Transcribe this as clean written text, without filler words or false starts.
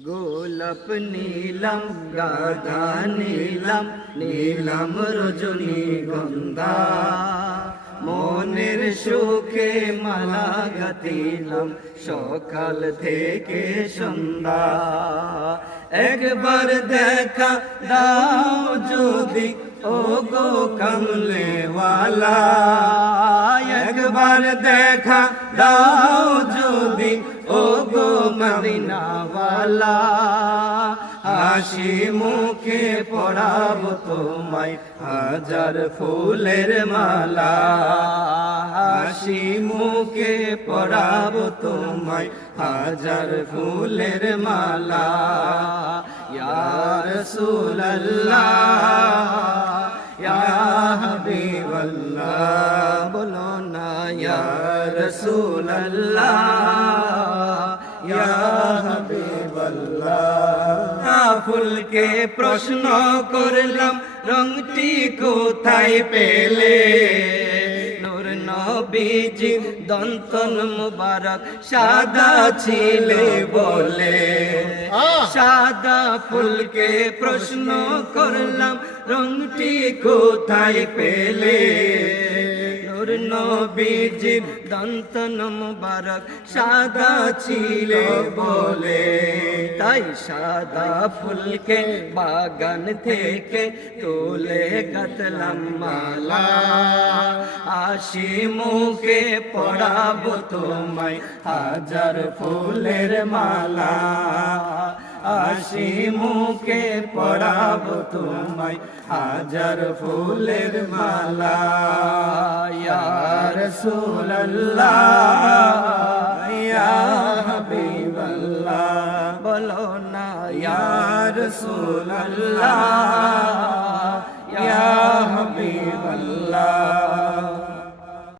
গোলাপ নীলাম গাধা নীলাম নীলাম রজনীগন্ধা মনের সুখে মালা গাঁথিলাম সকাল থেকে সন্ধ্যা একবার দেখা দাও যদি ও গো কমলেওয়ালা একবার দেখা দাও যদি ও গো মদিনাওয়ালা হাসি মুখে পড়াবো তোমায় হাজার ফুলের মালা হাসি মুখে পড়াবো তোমায় হাজার ফুলের মালা ইয়া রাসূলুল্লাহ ইয়া হাবিবাল্লাহ বলো না ইয়া রাসূলুল্লাহ ইয়া হাবিবাল্লাহ ফুলকে প্রশ্ন করলাম রংটি কোথায় পেলে নূর নবীজি দন্তন মুবারক সাদা ছিলে বলে সাদা ফুলকে প্রশ্ন করলাম রংটি কোথায় পেলে নূর নবীজির দন্তন মুবারক সাদা ছিল বলে তাই সাদা ফুলকে বাগান থেকে তুলে গাঁথলাম মালা হাসি মুখে পড়াবো তোমায় হাজার ফুলের মালা হাসি মুখে পড়াবো তোমায় হাজার ফুলের মালা ইয়া রাসূলুল্লাহ ইয়া হাবিবাল্লাহ বলো না ইয়া রাসূলুল্লাহ ইয়া হাবিবাল্লাহ